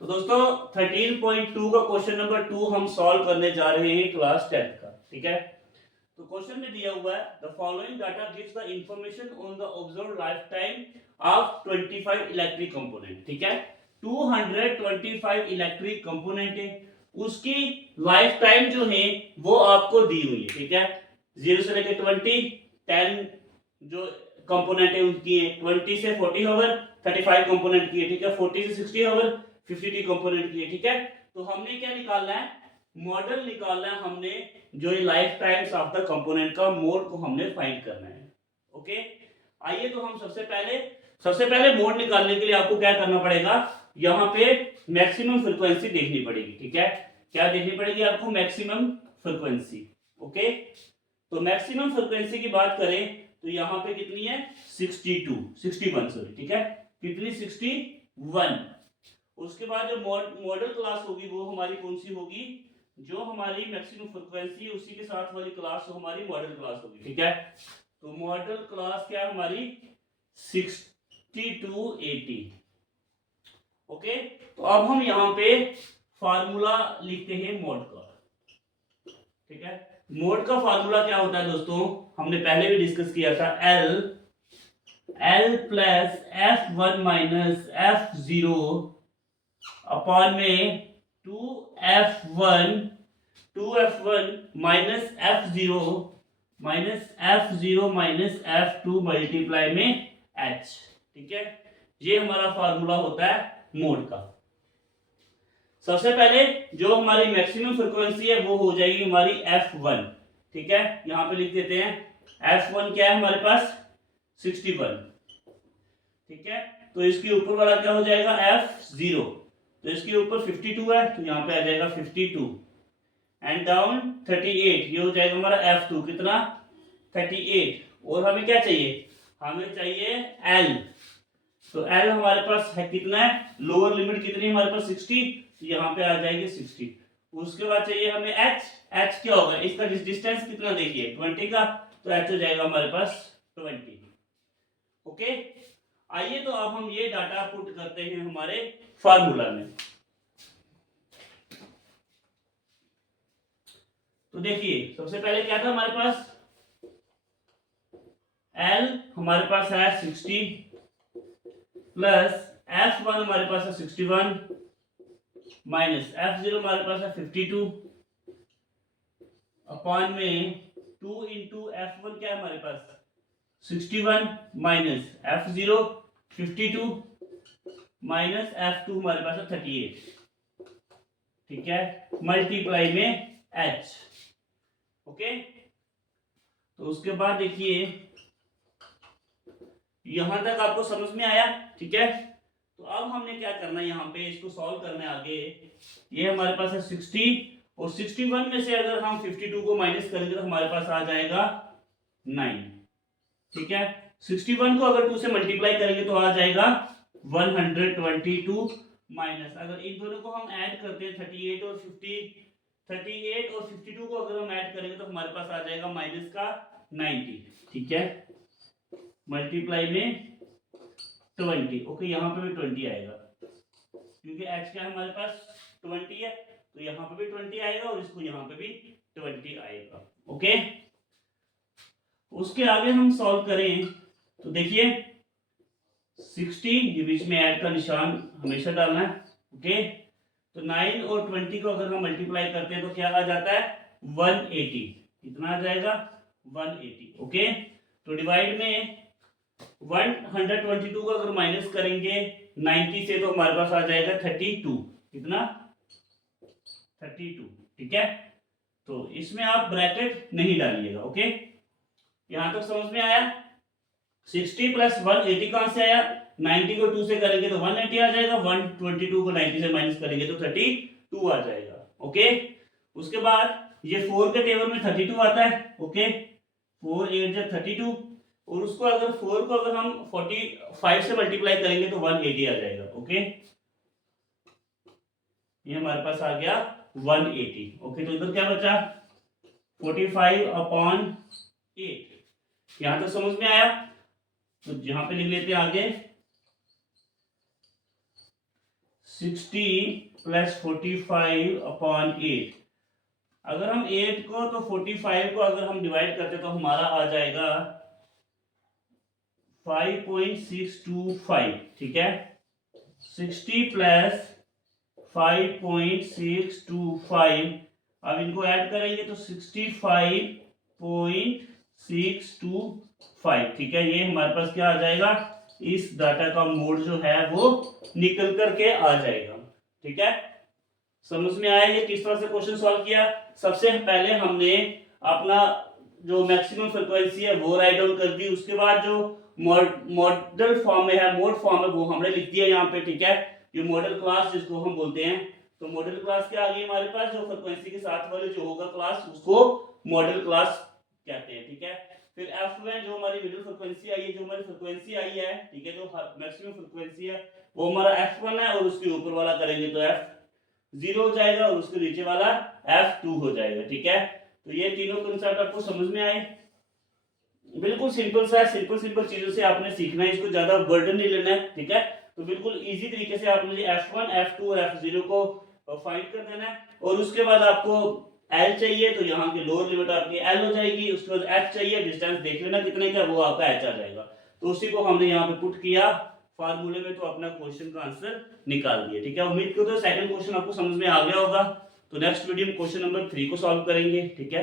तो दोस्तों 13.2 का क्वेश्चन नंबर 2 हम सॉल्व करने जा रहे हैं क्लास 10 का। ठीक है, तो क्वेश्चन में दिया हुआ है the following data gives the information on the observed life time of 25 electric component. ठीक है, 225 इलेक्ट्रिक कंपोनेंट है, उसकी लाइफ टाइम जो है वो आपको दी हुई है। ठीक है, 0 से लेकर 20, 10 जो कंपोनेंट है उनकी है, 20 से 40 आवर 35 कंपोनेंट की है। ठीक है, 40 से 60 आवर 52 कंपोनेंट की है। ठीक है, तो हमने क्या निकालना है, मॉडल निकालना है हमने, जो life times of the component का मोड को हमने फाइंड करना है। ओके, आइए तो हम सबसे पहले मोड निकालने के लिए आपको क्या करना पड़ेगा, यहाँ पे मैक्सिमम फ्रीक्वेंसी देखनी पड़ेगी। ठीक है, क्या देखनी पड़ेगी आपको, मैक्सिमम फ्रीक्वेंसी। ओके, तो मैक्सिमम फ्रीक्वेंसी की बात करें तो यहाँ पे कितनी है, 61 सॉरी। ठीक है, कितनी, 61। उसके बाद जो मॉडल क्लास होगी वो हमारी कौन सी होगी, जो हमारी मैक्सिमम फ्रीक्वेंसी है उसी के साथ वाली क्लास हमारी मॉडल क्लास होगी। ठीक है, तो मॉडल क्लास क्या है हमारी, 6280। ओके, तो अब हम यहाँ पे फार्मूला लिखते हैं मोड का। ठीक है, मोड का फार्मूला क्या होता है दोस्तों, हमने पहले भी डिस्कस किया था, L plus F1 minus F0 upon में 2F1 minus F0 minus F2 multiply में H। ठीक है, ये हमारा फार्मूला होता है मोड का। सबसे पहले जो हमारी मैक्सिमम फ्रीक्वेंसी है वो हो जाएगी हमारी F1। ठीक है, यहां पे लिख देते हैं F1 क्या है हमारे पास, 61। ठीक है, तो इसके ऊपर वाला क्या हो जाएगा, F0, तो इसके ऊपर 52 है तो यहाँ पे आ जाएगा 52 एंड डाउन 38, ये हो जाएगा हमारा F2 कितना, 38। और हमें क्या चाहिए, हमें चाहिए L, तो L हमारे पास है कितना है, लोअर लिमिट कितनी है हमारे पास 60, तो यहाँ पे आ जाएगी 60। उसके बाद चाहिए हमें H क्या होगा, इसका डिस्टेंस कितना देखिए 20 का, तो H हो जाएगा हमारे पास 20। ओके, आइए तो अब हम ये डाटा पुट करते हैं हमारे फार्मूला में। तो देखिए सबसे पहले क्या था हमारे पास, L हमारे पास है 60 प्लस F1 हमारे पास है 61 माइनस F0 हमारे पास है 52 अपॉन में 2 इंटू F1 क्या है हमारे पास 61 माइनस F0 52 माइनस F2 हमारे पास है 38। ठीक है, मल्टीप्लाई में H। ओके, तो उसके बाद देखिए यहां तक आपको समझ में आया। ठीक है, तो अब हमने क्या करना है, यहाँ पे इसको सॉल्व करने आगे, ये हमारे पास है 60 और 61 में से अगर हम 52 को माइनस करेंगे तो हमारे पास आ जाएगा 9। ठीक है, 61 को अगर 2 से मल्टीप्लाई करेंगे तो आ जाएगा 122 माइनस, अगर इन दोनों को हम ऐड करते हैं 38 और 52 को अगर हम ऐड करेंगे तो हमारे पास आ जाएगा माइनस का 90। ठीक है, मल्टीप्लाई में 20। ओके, यहाँ पे भी 20 आएगा क्योंकि h क्या है हमारे पास 20 है, तो यहाँ पे भी 20 आएगा और इसको यहाँ पे भी 20 आएगा। ओके, उसके आगे हम सॉल्व करें तो देखिए 60 ये बीच में ऐड का निशान हमेशा डालना है। ओके, तो 9 और 20 को अगर हम मल्टीप्लाई करते हैं तो क्या आ जाता है 180, कितना आ जाएगा 180। ओके, तो डिवाइड में 122 को अगर माइनस करेंगे 90 से तो हमारे पास आ जाएगा 32, कितना 32। ठीक है, तो इसमें आप ब्रैकेट नहीं डालिएगा। ओके, यहां तक समझ में आया, 60 प्लस 180 कहां से आया, 90 को 2 से करेंगे तो 180 आ जाएगा, 122 को 90 से माइनस करेंगे तो 32 आ जाएगा। ओके, उसके बाद ये 4 के टेबल में 32 आता है। ओके, 4 8 32, और उसको अगर 4 को अगर हम 45 से मल्टीप्लाई करेंगे तो 180 आ जाएगा। ओके, ये हमारे पास आ गया 180। ओके, तो इधर क्या बचा 45 अपॉन 8, यहां तक समझ में आया, तो यहां पे लिख लेते हैं आगे 60 प्लस 45 अपॉन 8। अगर हम 8 को तो 45 को अगर हम डिवाइड करते तो हमारा आ जाएगा 5.625, ठीक है। 60 प्लस 5.625, अब इनको ऐड करेंगे तो 65.625, ठीक है। ये हमारे पास क्या आ जाएगा, इस डाटा का मोड जो है वो निकल करके आ जाएगा, ठीक है। समझ में आया ये किस तरह से क्वेश्चन सॉल्व किया। सबसे पहले हमने अपना जो मैक्सिमम फ्रीक्वेंसी है वो राइट डाउन कर दी, उसके बाद जो मॉडल फॉर्म में है, मोड फॉर्म है, वो हमने लिख दिया यहाँ पे, ठीक है। ये मॉडल क्लास जिसको हम बोलते हैं, तो मॉडल क्लास क्या आ गई हमारे पास, जो फ्रीक्वेंसी के साथ वाले जो होगा क्लास उसको मॉडल क्लास कहते हैं, ठीक है। फिर F1 जो हमारी मिडिल फ्रीक्वेंसी आई है, जो हमारी फ्रीक्वेंसी आई है, ठीक है, जो मैक्सिमम फ्रीक्वेंसी है वो हमारा F1 है, और उसके ऊपर वाला करेंगे तो F0 हो जाएगा, और उसके नीचे वाला F2 हो जाएगा, ठीक है। तो ये तीनों कंसेप्ट आपको समझ में आए। बिल्कुल सिंपल सा है, सिंपल सिंपल चीजों से आपने सीखना है, इसको ज्यादा बर्डन नहीं लेना है, ठीक है। तो बिल्कुल इजी तरीके से आपने F1 F2 और F0 को फाइंड कर देना है, और उसके बाद आपको L चाहिए तो यहाँ की लोअर लिमिट आपकी L हो जाएगी, उसके बाद H चाहिए, डिस्टेंस देख लेना कितने का, वो आपका H आ जाएगा। तो उसी को हमने यहाँ पे पुट किया फार्मूले में, तो अपना क्वेश्चन का आंसर निकाल दिया, ठीक है। उम्मीद करता हूँ सेकंड क्वेश्चन आपको समझ में आ गया होगा। तो नेक्स्ट वीडियो में क्वेश्चन नंबर 3 को सॉल्व करेंगे, ठीक है।